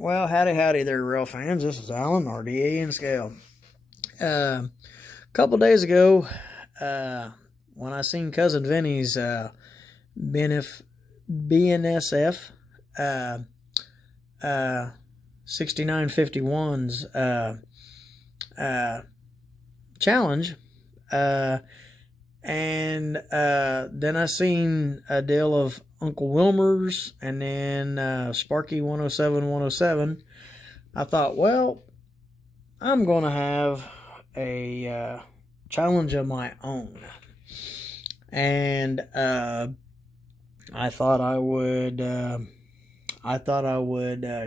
Well, howdy there, rail fans. This is Alan, RDA and Scale. A couple days ago, when I seen Cousin Vinny's BNSF 6951's challenge, and then I seen a deal of Uncle Wilmer's, and then Sparky 107. I thought, well, I'm going to have a challenge of my own. And I thought I would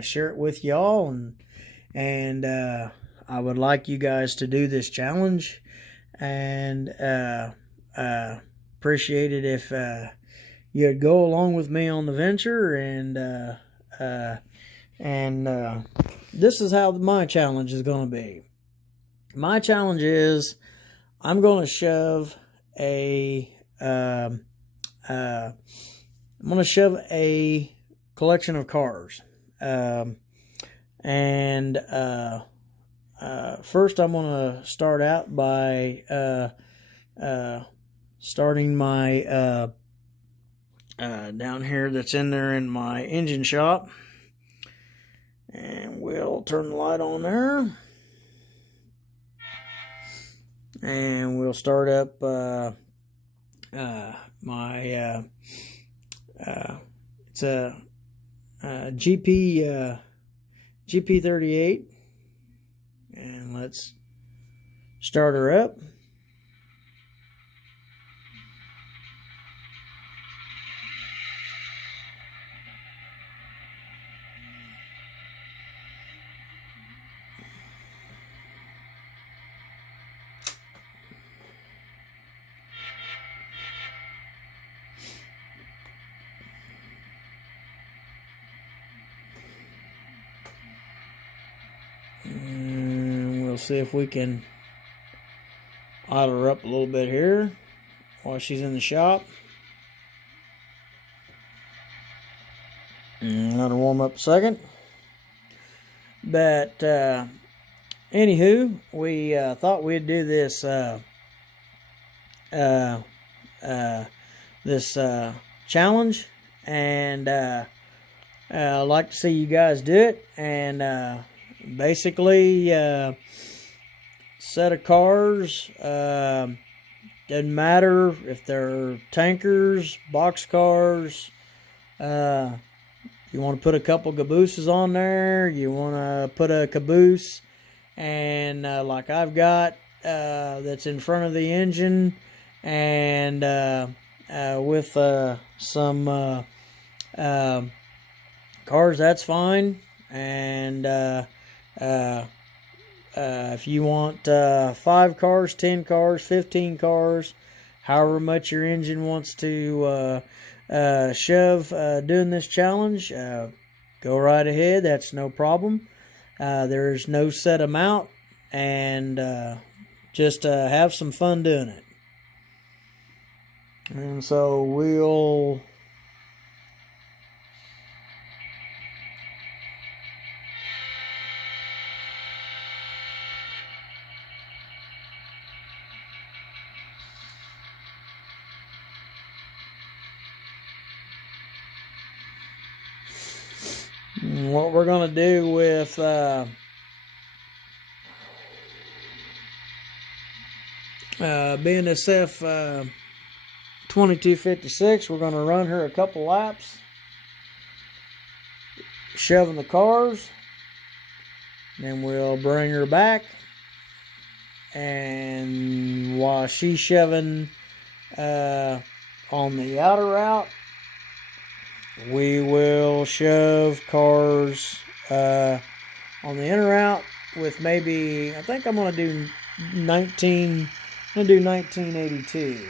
share it with y'all, and I would like you guys to do this challenge, and appreciate it if you'd go along with me on the venture. And this is how my challenge is going to be. My challenge is I'm going to shove a collection of cars. First I'm going to start out by starting my down here that's in there in my engine shop. And we'll turn the light on there. And we'll start up my it's a GP38, and let's start her up. And we'll see if we can idle her up a little bit here while she's in the shop. And let her warm up a second. But anywho, we thought we'd do this challenge, and I'd like to see you guys do it. And basically, set of cars, doesn't matter if they're tankers, box cars, you want to put a couple cabooses on there, you want to put a caboose, and like I've got, that's in front of the engine, and with some cars, that's fine. And if you want 5 cars, 10 cars, 15 cars, however much your engine wants to shove doing this challenge, go right ahead. That's no problem. There's no set amount, and just have some fun doing it. And so we'll what we're going to do with BNSF 2256, we're going to run her a couple laps, shoving the cars. Then we'll bring her back, and while she's shoving on the outer route, we will shove cars on the inner route with maybe, I think I'm going to do 1982.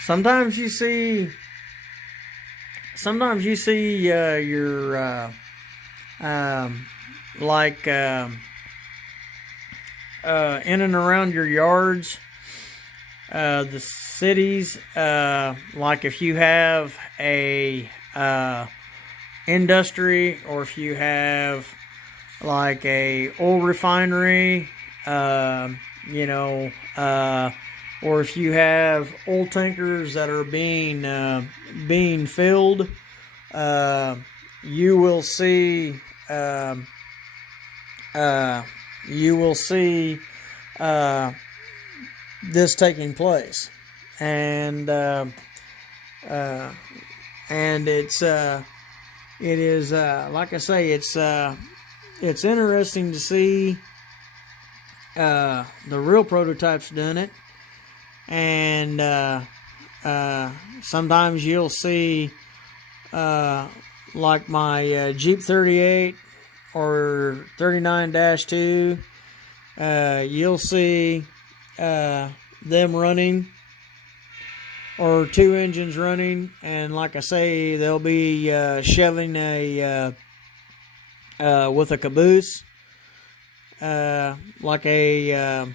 sometimes you see your like in and around your yards, the cities, like if you have a industry, or if you have like a oil refinery, you know, or if you have oil tankers that are being filled, you will see this taking place, and it is like I say, it's interesting to see the real prototypes doing it, and sometimes you'll see like my Jeep 38 or 39-2, you'll see them running, or two engines running, and like I say, they'll be shoving with a caboose, like a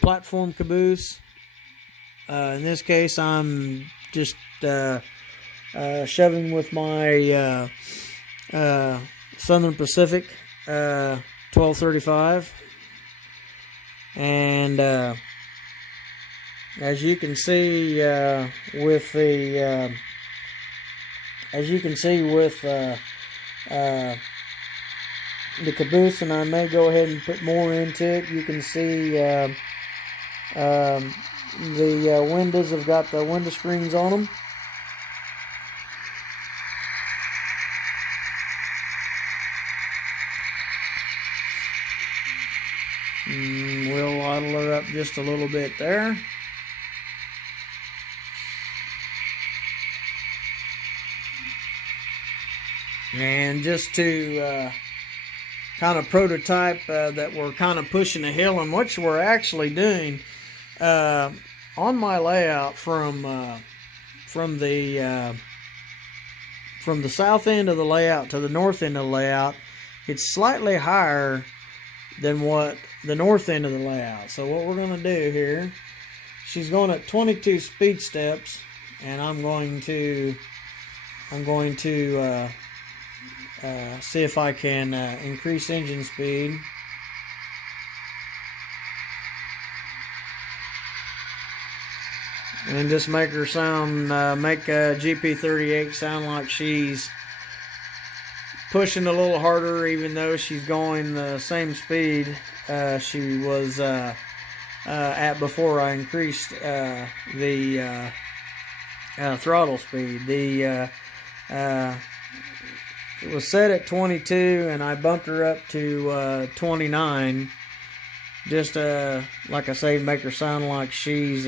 platform caboose. In this case, I'm just shoving with my Southern Pacific 1235, and as you can see with the caboose, and I may go ahead and put more into it. You can see the windows have got the window screens on them. We'll idle her up just a little bit there. And just to kind of prototype that we're kind of pushing a hill, and what we're actually doing on my layout from the south end of the layout to the north end of the layout, it's slightly higher than what the north end of the layout. So what we're going to do here, she's going at 22 speed steps, and I'm going to see if I can increase engine speed. And just make her sound, make GP38 sound like she's pushing a little harder, even though she's going the same speed she was at before I increased the throttle speed. It was set at 22, and I bumped her up to 29, just like I say, make her sound like she's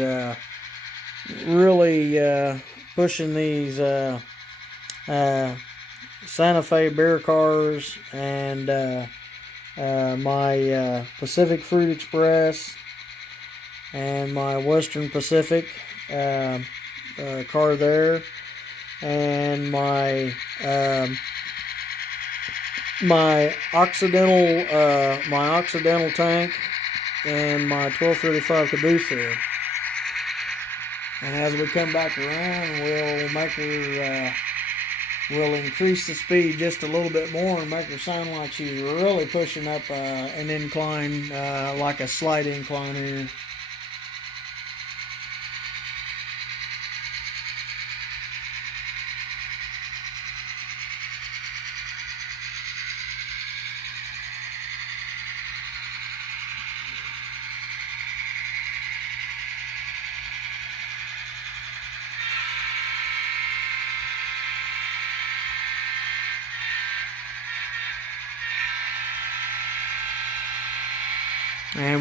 really pushing these Santa Fe beer cars, and my Pacific Fruit Express, and my Western Pacific car there, and my Occidental tank, and my 1235 Caboose there. And as we come back around, we'll make her we'll increase the speed just a little bit more and make her sound like she's really pushing up an incline, like a slight incline here.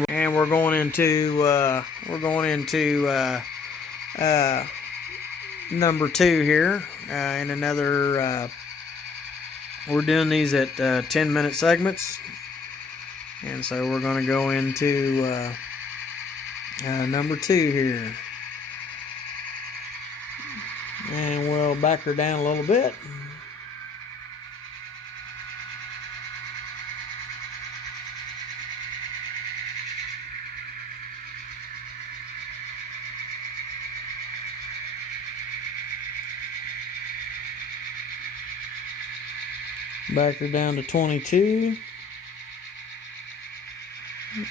And we're going into number 2 here, in another. We're doing these at 10-minute segments, And so we're going to go into number 2 here. And we'll back her down a little bit. Back her down to 22.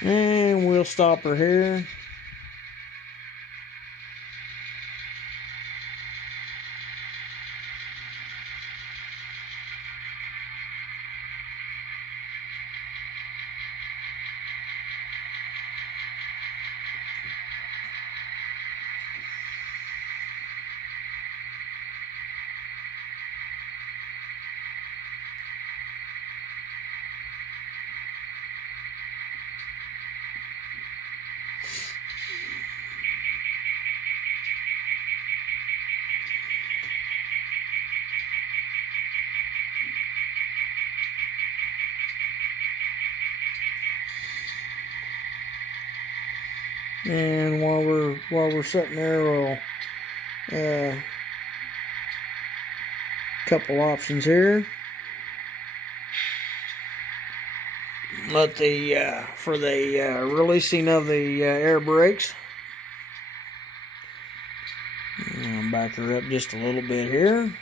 And we'll stop her here. And while we're sitting there, we'll couple options here. Let the for the releasing of the air brakes. And back her up just a little bit here.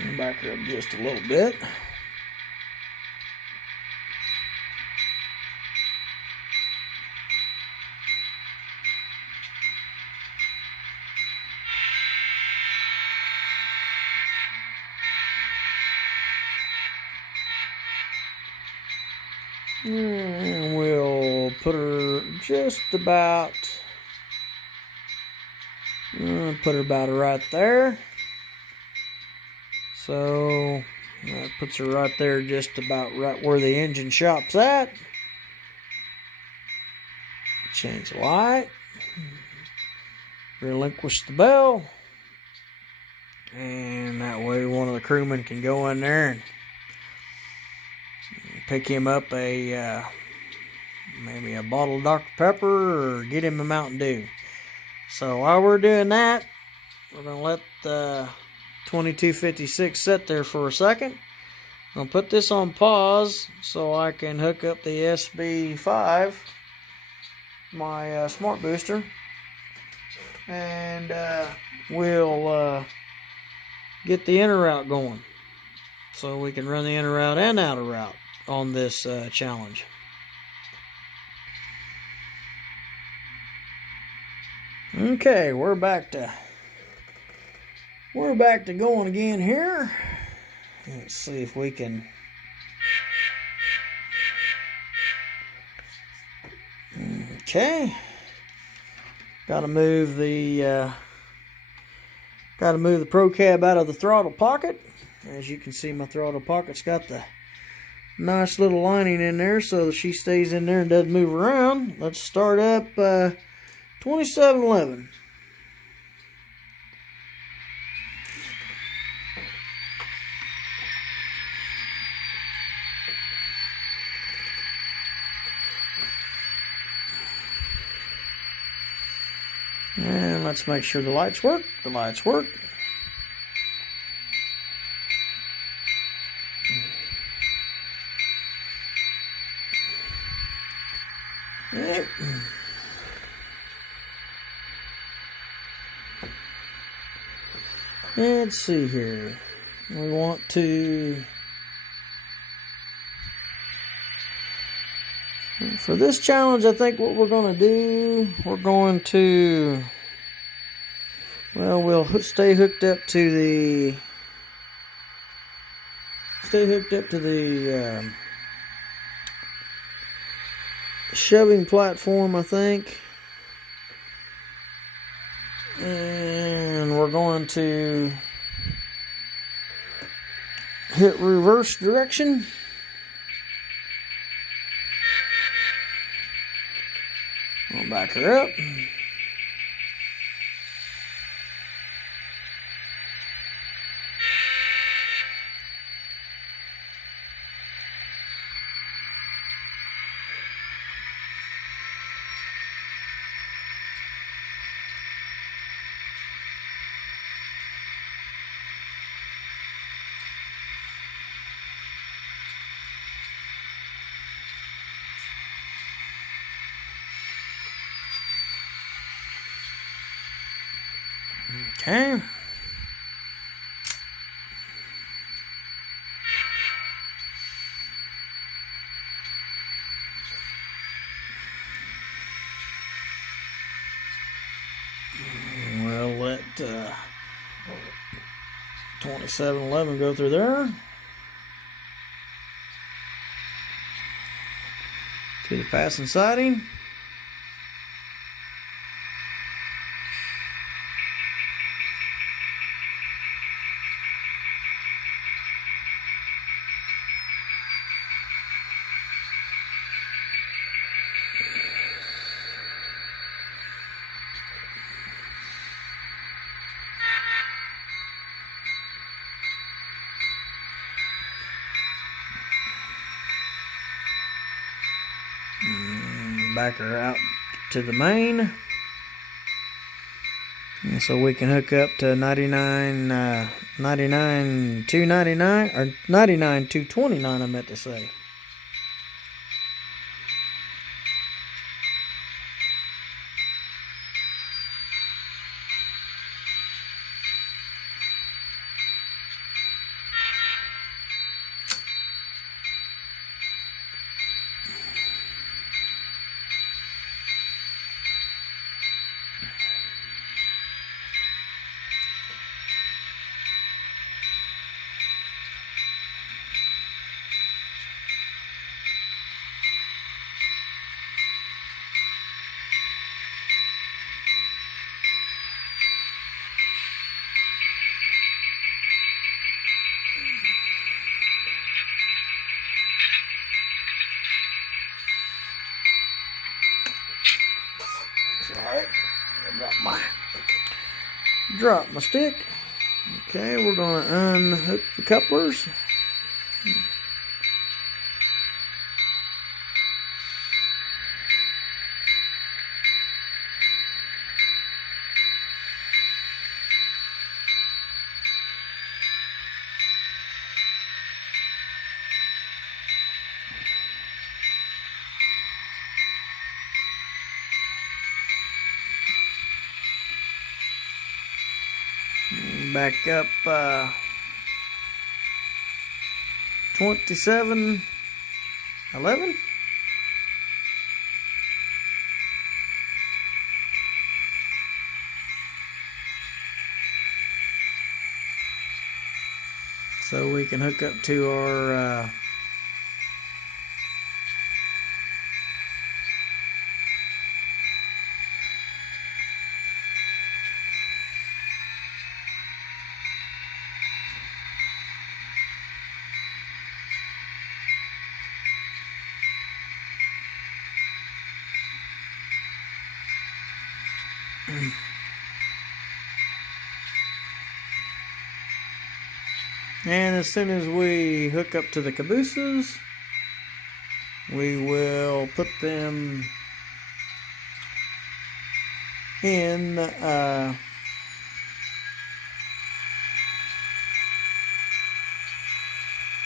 And back her up just a little bit. And we'll put her just about, put her about right there. So that puts her right there, just about right where the engine shop's at. Change the light. Relinquish the bell. And that way one of the crewmen can go in there and pick him up a maybe a bottle of Dr. Pepper, or get him a Mountain Dew. So while we're doing that, we're going to let the 2256 sit there for a second. I'm going to put this on pause so I can hook up the SB5, my smart booster, and we'll get the inner route going so we can run the inner route and outer route on this challenge. Okay, we're back to going again here. Let's see if we can. Okay, got to move the Pro Cab out of the throttle pocket. As you can see, my throttle pocket's got the nice little lining in there so that she stays in there and doesn't move around. Let's start up 2711. And let's make sure the lights work. The lights work. Yep. Let's see here. We want to, for this challenge, I think what we're going to do, we're going to, well, we'll stay hooked up to the shoving platform, I think. And we're going to hit reverse direction. I'll back her up. Okay. We'll let 2711 go through there. To the passing siding. Back her out to the main, and so we can hook up to 99,299 or 99,229. I meant to say. Alright, drop my stick. Okay, we're going to unhook the couplers. Back up 2711. So we can hook up to our and as soon as we hook up to the cabooses, we will put them in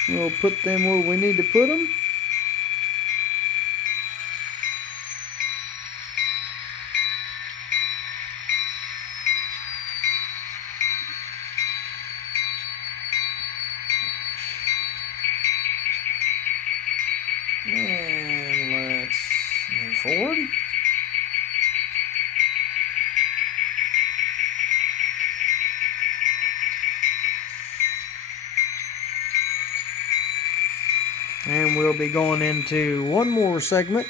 we'll put them where we need to put them. And let's move forward. And we'll be going into one more segment.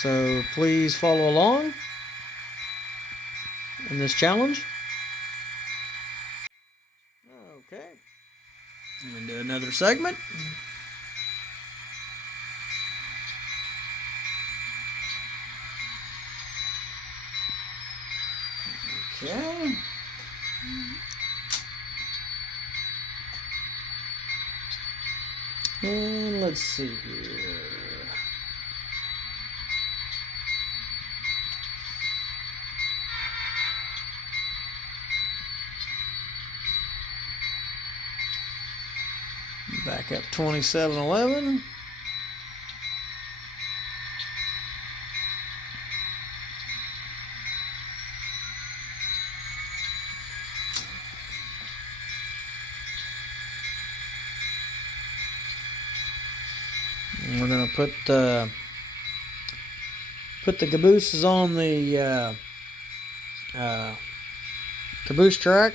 So please follow along in this challenge. Okay. I'm going to do another segment. Okay. And let's see here. Back up 2711. to put the cabooses on the caboose track.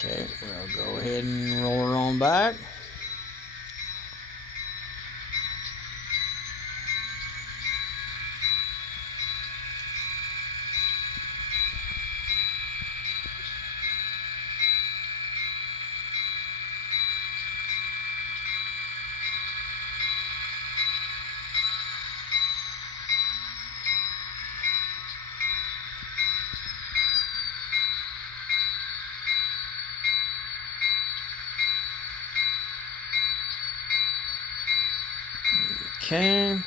Okay, we'll go ahead and roll her on back. Okay.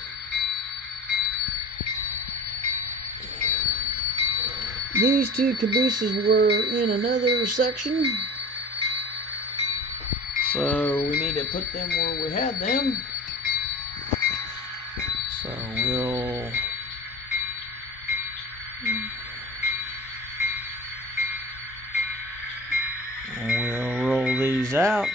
These two cabooses were in another section, so we need to put them where we had them. So we'll roll these out.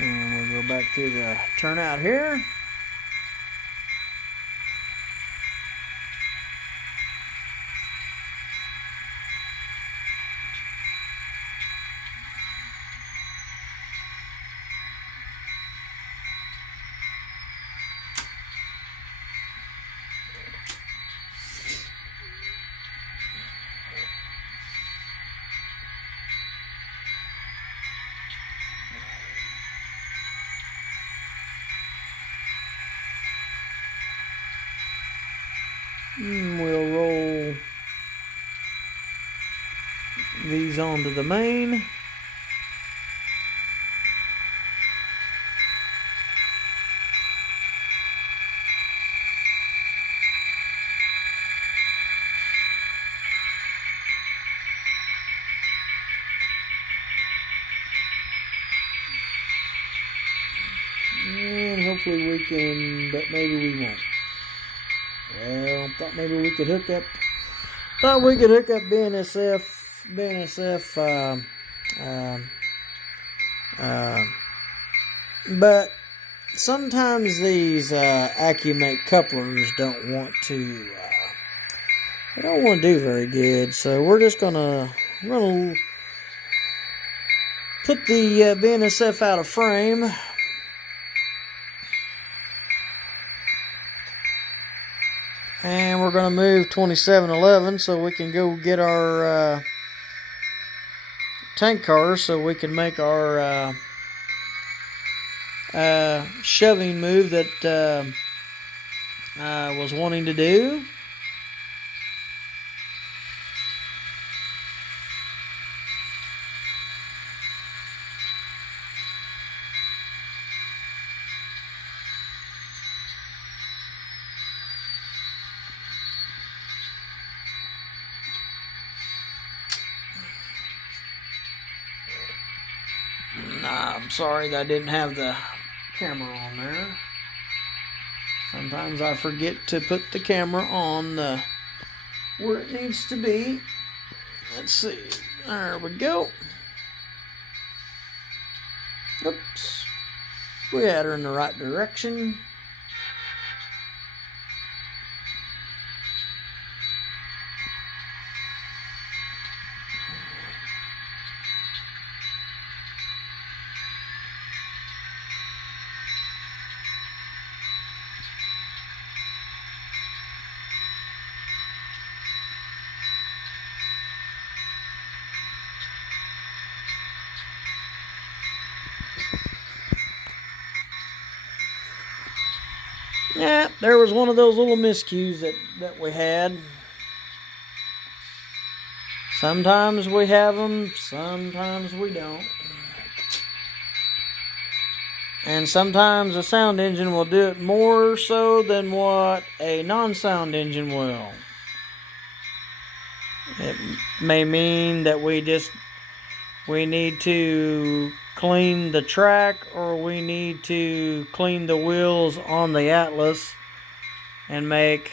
And we'll go back through the turnout here. We'll roll these onto the main. And hopefully we can, but maybe we won't. Well, thought maybe we could hook up. Thought we could hook up BNSF. But sometimes these Accumate couplers don't want to. They don't want to do very good. So we're just gonna put the BNSF out of frame. And we're going to move 2711 so we can go get our tank cars so we can make our shoving move that I was wanting to do. I'm sorry that I didn't have the camera on there. Sometimes I forget to put the camera on where it needs to be. Let's see. There we go. Oops. We had her in the right direction. Yeah, there was one of those little miscues that we had. Sometimes we have them, sometimes we don't. And sometimes a sound engine will do it more so than what a non-sound engine will. It may mean that we need to clean the track, or we need to clean the wheels on the Atlas and make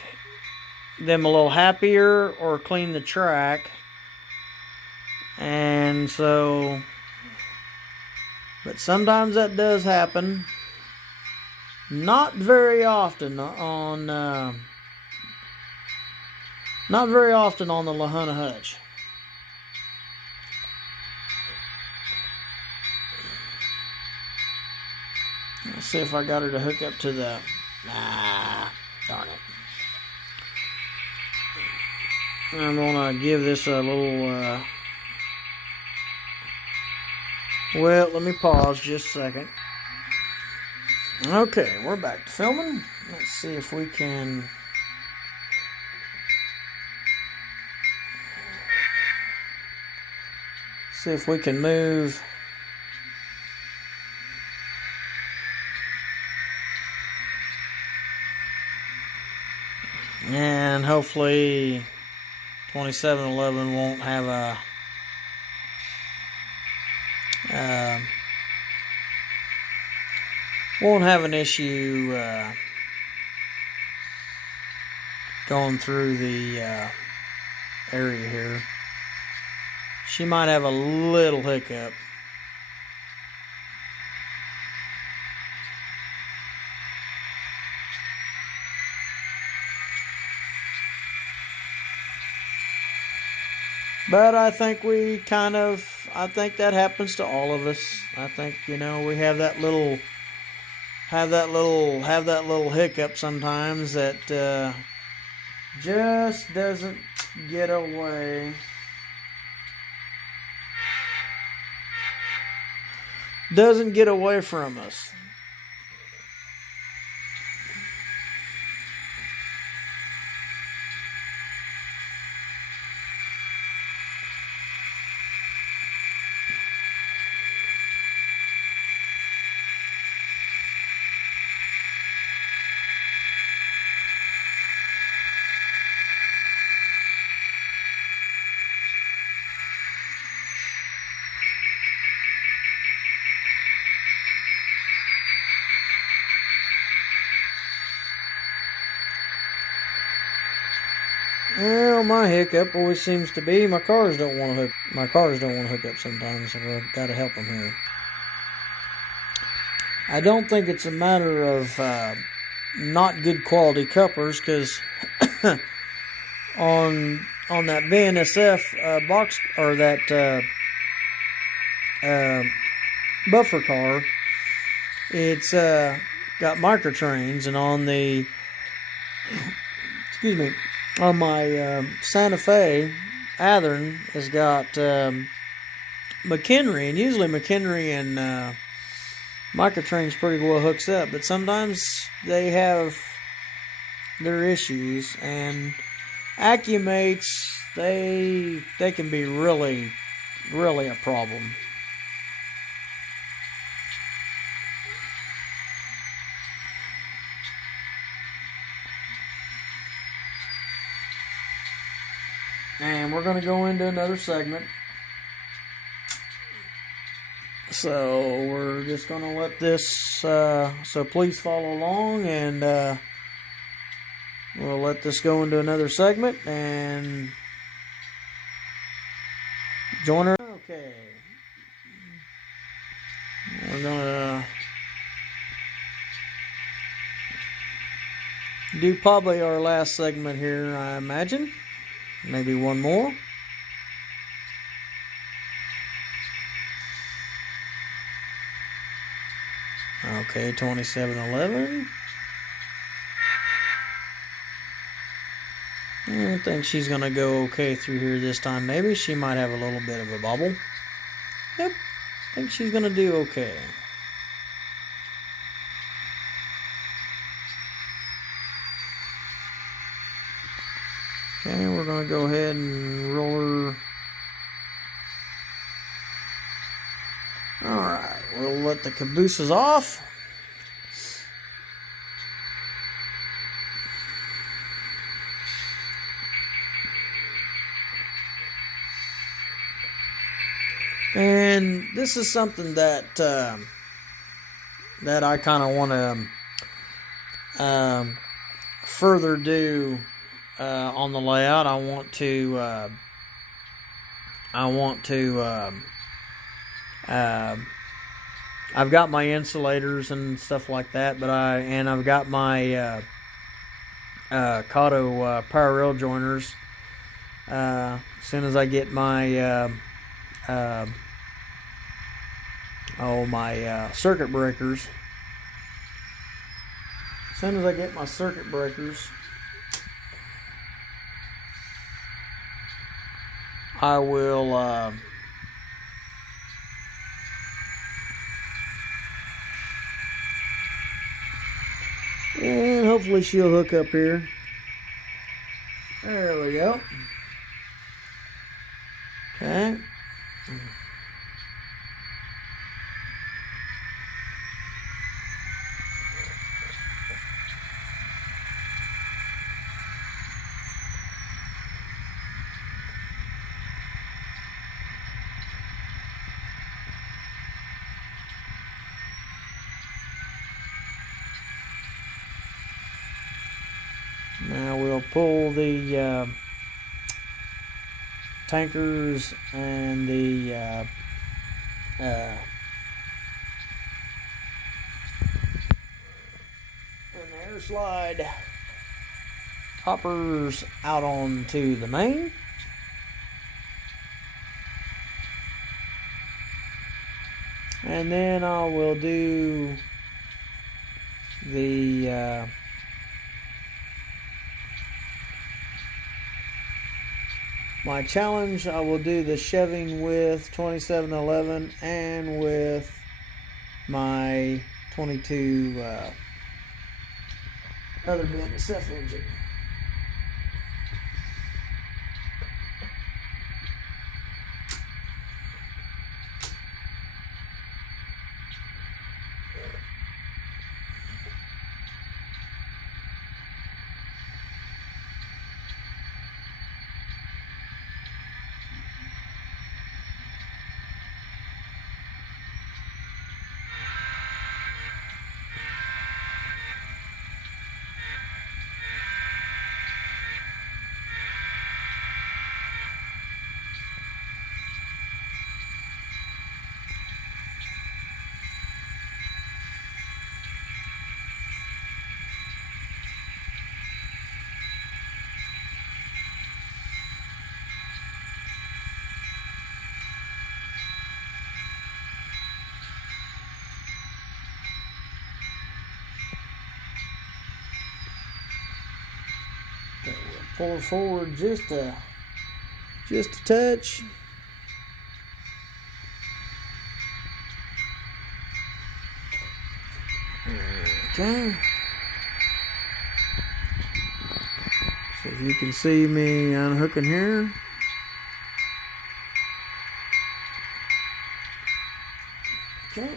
them a little happier, or clean the track. And so, but sometimes that does happen. Not very often on the Lahuna Hutch. Let's see if I got her to hook up to the... Nah, darn it. I'm gonna give this a little... Well, let me pause just a second. Okay, we're back to filming. Let's see if we can... See if we can move... And hopefully 2711 won't have a an issue going through the area here. She might have a little hiccup. But I think I think that happens to all of us. I think, you know, we have that little hiccup sometimes that just doesn't get away. Doesn't get away from us. Well, my hiccup always seems to be my cars don't want to hook up sometimes, so I've got to help them here. I don't think it's a matter of not good quality couplers, because on that BNSF box, or that buffer car, it's got microtrains, and on the on my Santa Fe, Athearn has got McHenry, and usually McHenry and microtrains pretty well hooks up, but sometimes they have their issues, and Accumates, they can be really a problem. And we're going to go into another segment. So we're just going to let this, so please follow along, and we'll let this go into another segment and join her. Okay. We're going to do probably our last segment here, I imagine. Maybe one more. Okay, 2711. I think she's going to go okay through here this time. Maybe she might have a little bit of a bobble. Yep, I think she's going to do okay. Okay, we're going to go ahead and roll her. Alright, we'll let the cabooses off. And this is something that that I kind of want to further do on the layout. I've got my insulators and stuff like that, but I've got my Kato power rail joiners. As soon as I get my circuit breakers, I will and hopefully she'll hook up here. There we go. Okay. Now we'll pull the tankers and the air slide hoppers out onto the main. And then I will do the my challenge. I will do the shoving with 2711 and with my 22 other bit SF engine. Pull it forward just a touch. Okay. So if you can see me unhooking here. Okay.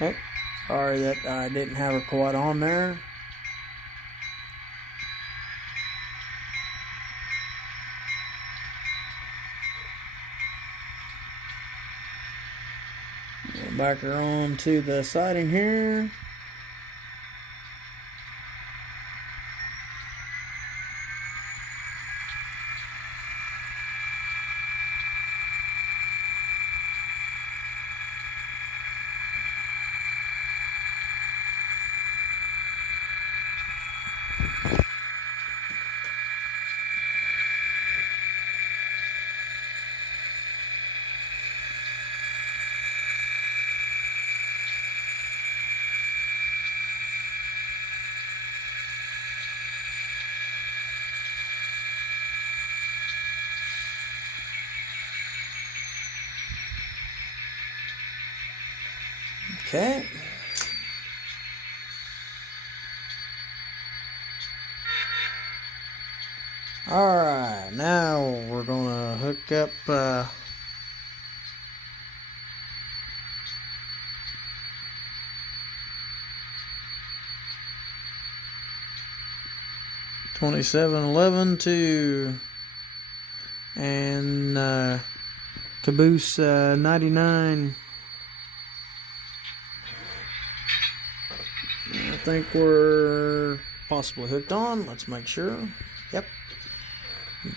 Okay, sorry that I didn't have her quite on there. Back her on to the siding here. Okay. Alright, now we're gonna hook up 2711 to and Caboose 99. I think we're possibly hooked on. Let's make sure. Yep.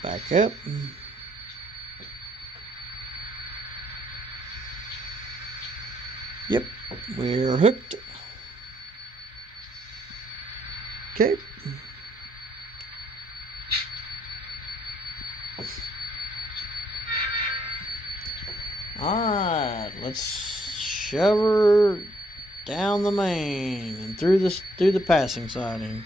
Back up. Yep, we're hooked. Okay. Alright, let's shove her down the main and through the passing siding.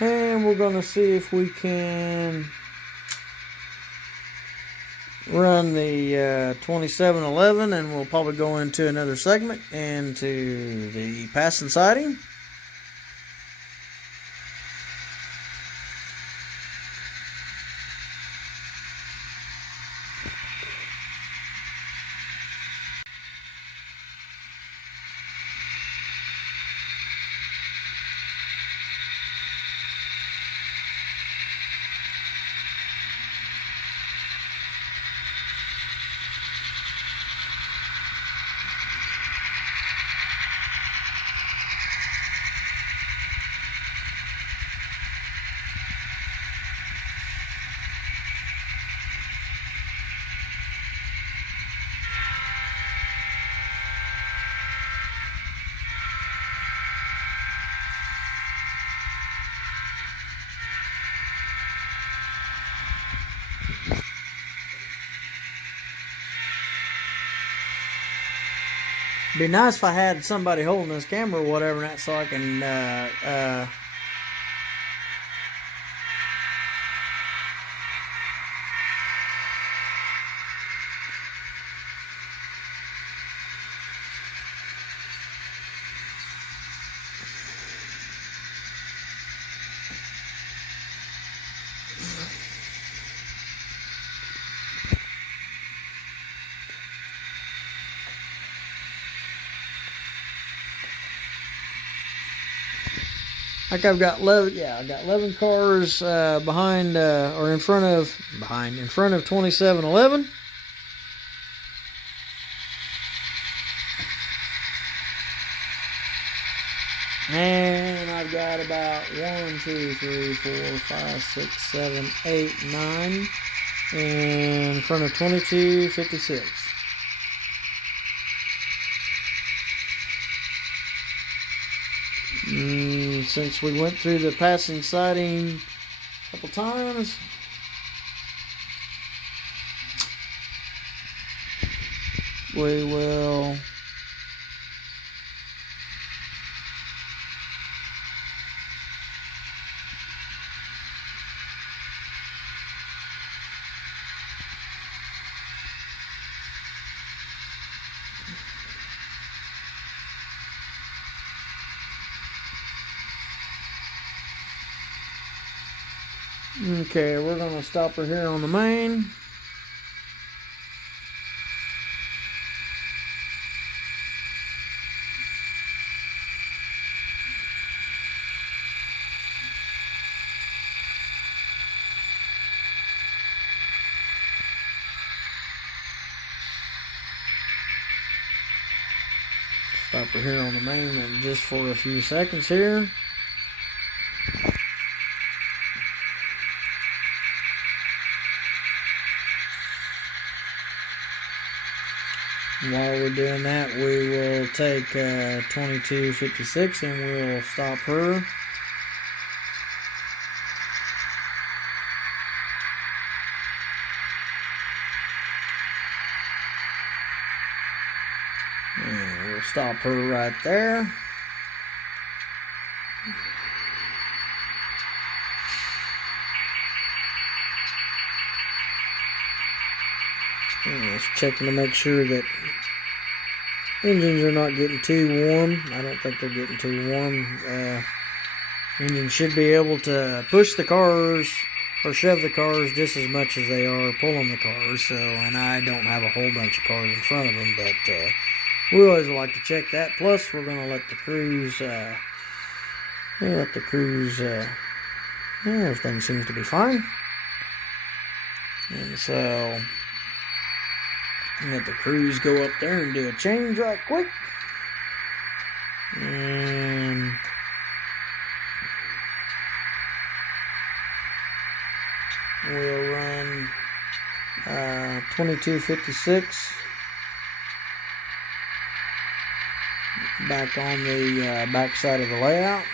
And we're going to see if we can run the 2711, and we'll probably go into another segment into the passing siding. Be nice if I had somebody holding this camera or whatever, that so I can like I've got 11, yeah, I got 11 cars behind or in front of 2711. And I've got about 1, 2, 3, 4, 5, 6, 7, 8, 9 in front of 2256. Since we went through the passing siding a couple times, we will okay, we're going to stop her here on the main. Stop her here on the main and just for a few seconds here. While we're doing that, we will take 2256 and we'll stop her. And we'll stop her right there. Just checking to make sure that engines are not getting too warm. I don't think they're getting too warm. Engines should be able to push the cars or shove the cars just as much as they are pulling the cars. So, and I don't have a whole bunch of cars in front of them, but we always like to check that. Plus, we're going to let the cruise. Everything seems to be fine, and so. Let the crews go up there and do a change right quick. And we'll run 2256 back on the back side of the layout.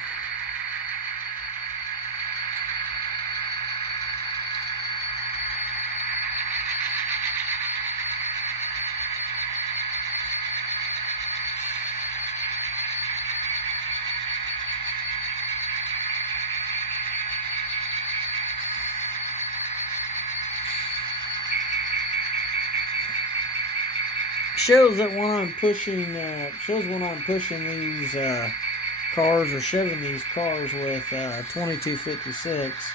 Shows that when I'm pushing, these cars or shoving these cars with 2256,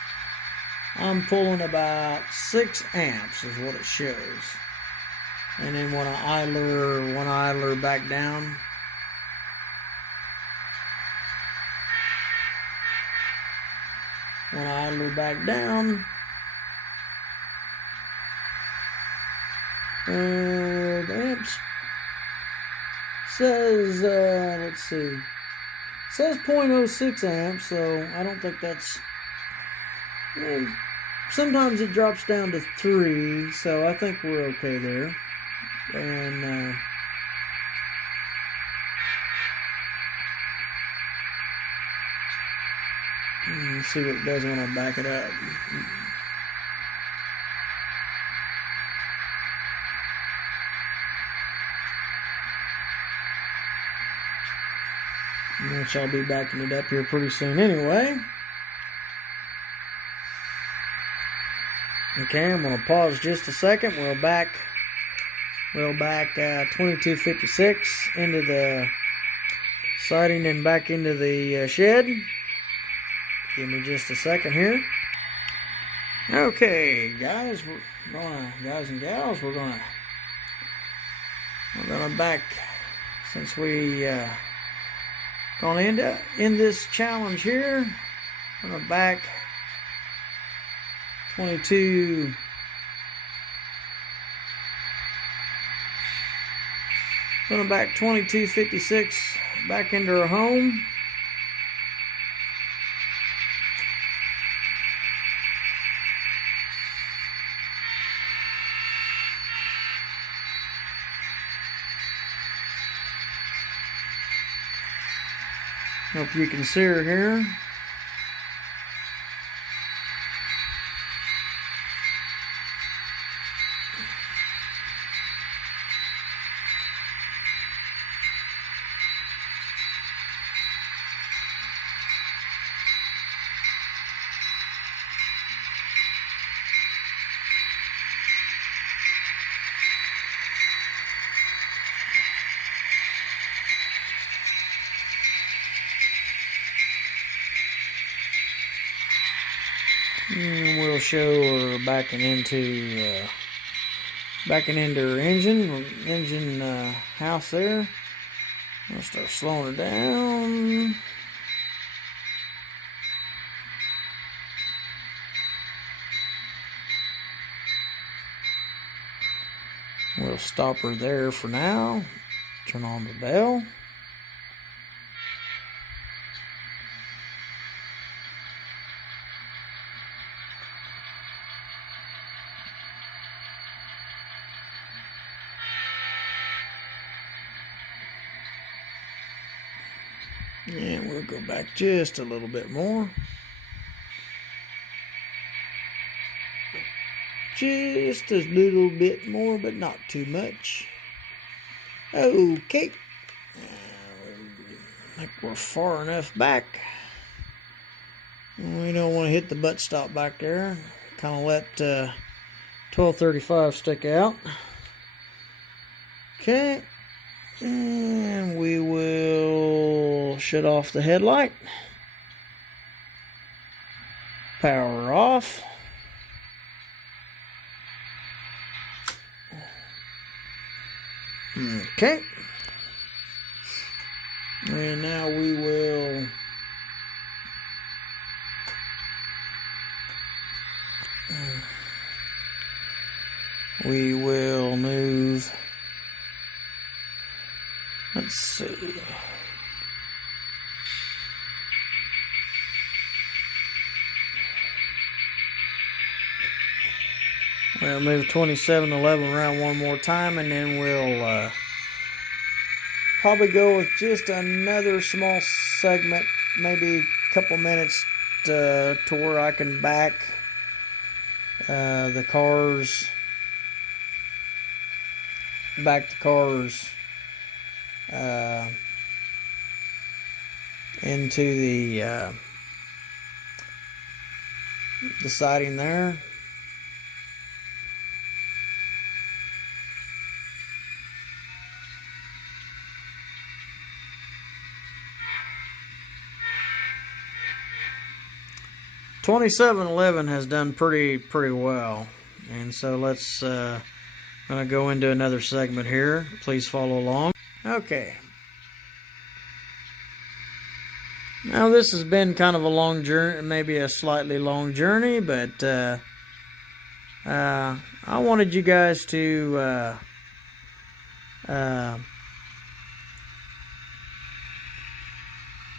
I'm pulling about 6 amps is what it shows. And then when I idler back down, the amps says, let's see, it says 0.06 amps, so I don't think that's, sometimes it drops down to 3, so I think we're okay there. And let's see what it does when I back it up. Which I'll be backing it up here pretty soon anyway. Okay, I'm going to pause just a second. We'll back 2256 into the siding and back into the shed. Give me just a second here. Okay, guys and gals, we're gonna back, since we Gonna end this challenge here. I'm gonna back 22. Gonna back 2256 back into her home. Hope you can see her here. And we'll show her backing into her engine house there. We'll start slowing her down. We'll stop her there for now. Turn on the bell. And we'll go back just a little bit more. Just a little bit more, but not too much. Okay. I think we're far enough back. We don't want to hit the butt stop back there. Kind of let 1235 stick out. Okay. And we will shut off the headlight. Power off. Okay. And now we will move. Let's see. We'll move 2711 around one more time, and then we'll probably go with just another small segment, maybe a couple minutes to where I can back the cars into the siding there. (2711) has done pretty well, and so let's gonna go into another segment here. Please follow along. Okay. Now this has been kind of a long journey, maybe a slightly long journey, but I wanted you guys to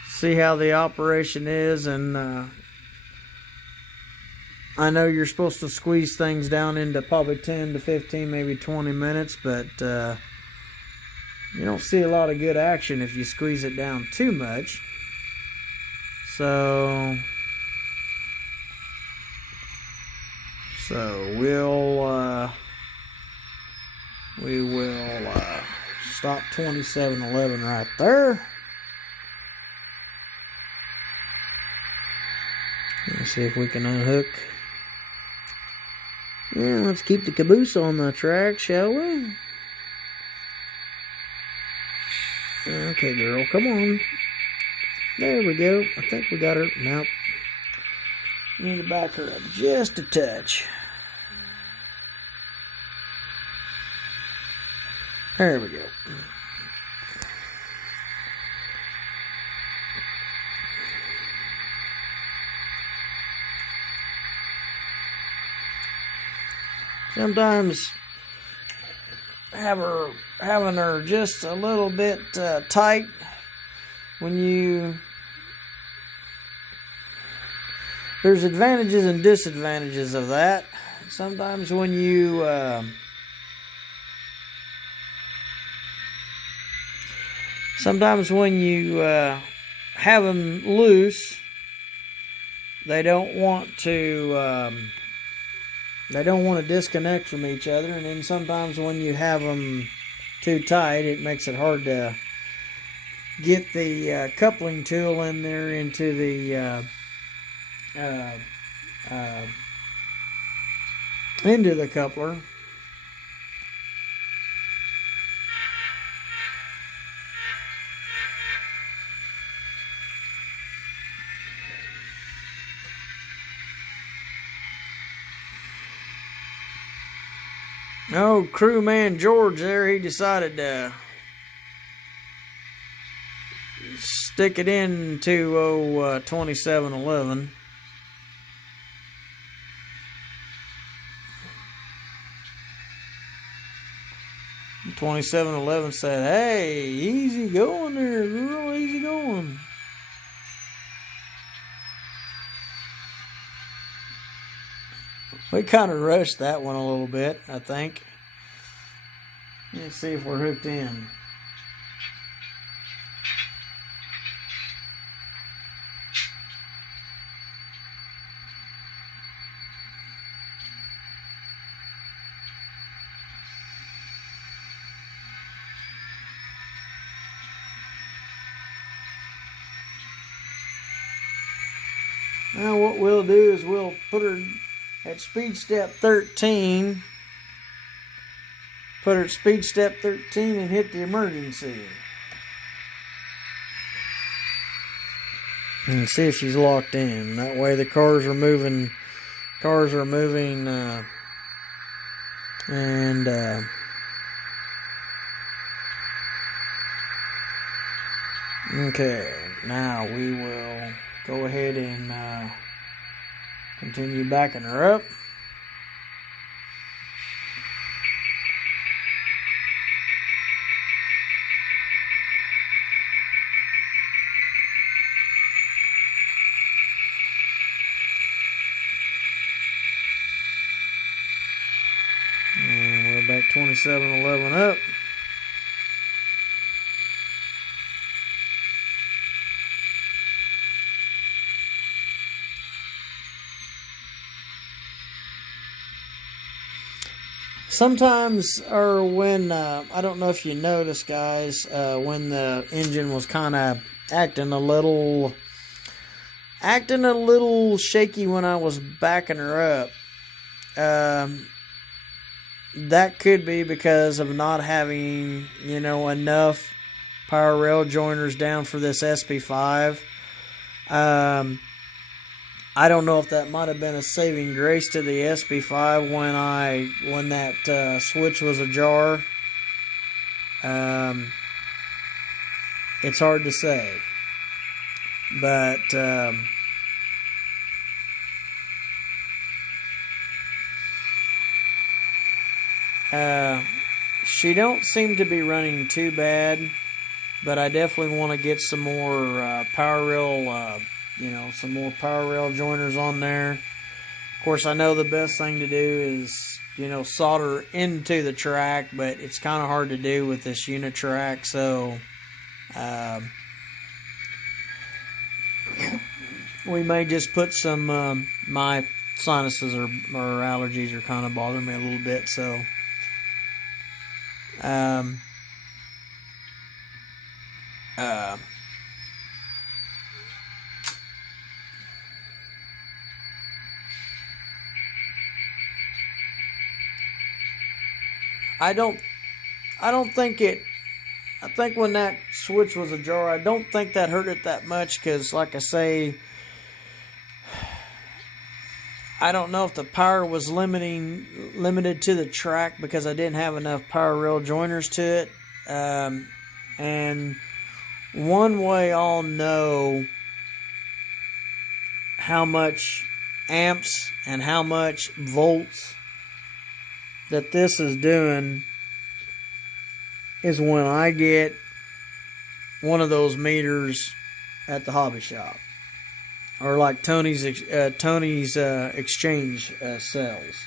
see how the operation is, and I know you're supposed to squeeze things down into probably 10 to 15, maybe 20 minutes, but you don't see a lot of good action if you squeeze it down too much. So we will stop 2711 right there. Let's see if we can unhook. And let's keep the caboose on the track, shall we? Okay, girl, come on. There we go. I think we got her. Nope. Need to back her up just a touch. There we go. Sometimes having her just a little bit tight when you... There's advantages and disadvantages of that. Sometimes when you have them loose, they don't want to disconnect from each other, and then sometimes when you have them too tight, it makes it hard to get the coupling tool in there into the coupler. Oh, crewman George there, he decided to stick it into 2711. 2711 said, "Hey, easy going there, girl, easy going." We kind of rushed that one a little bit, I think. Let's see if we're hooked in. Now what we'll do is we'll put her at speed step 13. Put her at speed step 13 and hit the emergency. And see if she's locked in. That way the cars are moving. Okay, now we will go ahead and continue backing her up. And we're back 2711 up. Sometimes, or when, I don't know if you noticed, guys, when the engine was kind of acting a little shaky when I was backing her up. That could be because of not having, enough power rail joiners down for this SP5. I don't know if that might have been a saving grace to the SP5 when that switch was ajar. It's hard to say, but she don't seem to be running too bad. But I definitely want to get some more power rail. Some more power rail joiners on there. Of course, I know the best thing to do is, solder into the track, but it's kind of hard to do with this Unitrack, so we may just put some, my sinuses or allergies are kind of bothering me a little bit, so I don't think it. I think when that switch was ajar, I don't think that hurt it that much because, like I say, I don't know if the power was limited to the track because I didn't have enough power rail joiners to it. And one way I'll know how much amps and how much volts that this is doing is when I get one of those meters at the hobby shop, or like Tony's exchange sells.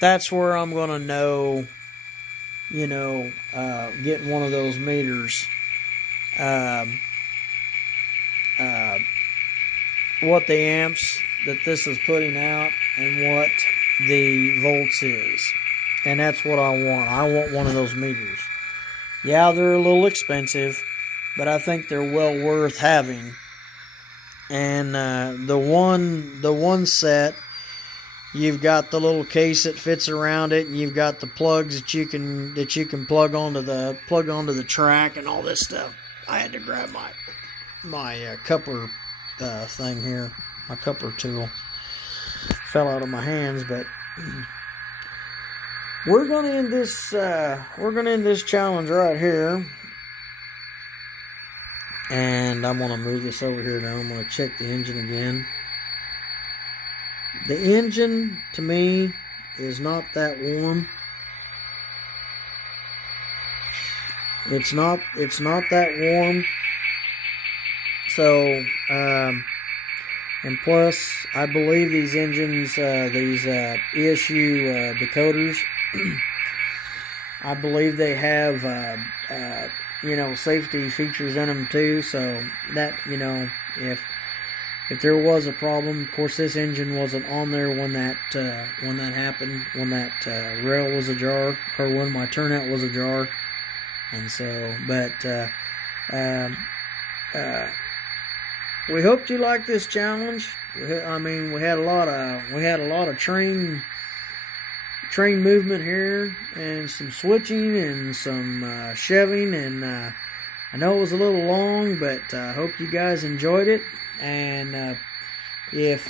That's where I'm gonna know, you know, getting one of those meters, what the amps that this is putting out and what the volts is. And that's what I want. I want one of those meters. Yeah, they're a little expensive, but I think they're well worth having. And the one set, you've got the little case that fits around it, and you've got the plugs that you can plug onto the track and all this stuff. I had to grab my coupler thing here, my coupler tool. Fell out of my hands, but we're gonna end this challenge right here. And I'm going to move this over here now. I'm going to check the engine again. The engine, to me, is not that warm. It's not that warm. So, and plus, I believe these engines, these ESU decoders, I believe they have you know, safety features in them too, so that, you know, if there was a problem, of course this engine wasn't on there when that happened, when that rail was ajar, or when my turnout was ajar, and so, but we hoped you liked this challenge. I mean, we had a lot of train movement here, and some switching and some shoving, and I know it was a little long, but I hope you guys enjoyed it. And if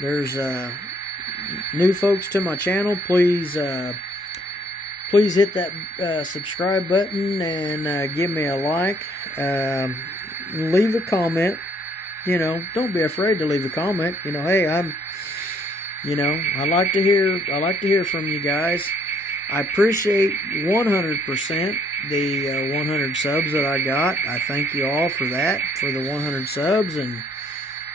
there's new folks to my channel, please hit that subscribe button and give me a like. Leave a comment. You know, don't be afraid to leave a comment. You know, hey, you know, I like to hear from you guys. I appreciate 100% the 100 subs that I got. I thank you all for that, for the 100 subs, and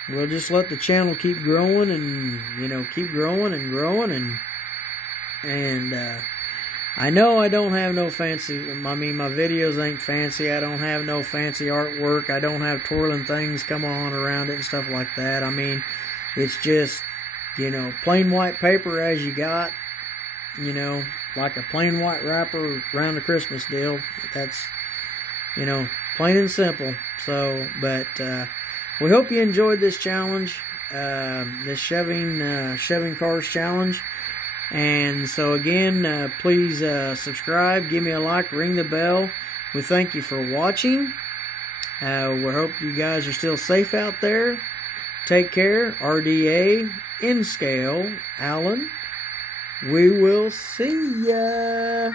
we'll just let the channel keep growing, and, you know, keep growing and growing, and I know I don't have no fancy, I mean, my videos ain't fancy. I don't have no fancy artwork. I don't have twirling things come on around it and stuff like that. I mean, it's just, you know, plain white paper as you got, you know, like a plain white wrapper around the Christmas deal. That's, you know, plain and simple. So, but we hope you enjoyed this challenge, this shoving cars challenge. And so again, please subscribe, give me a like, ring the bell. We thank you for watching. We hope you guys are still safe out there. Take care. RDA, in scale, Alan. We will see ya.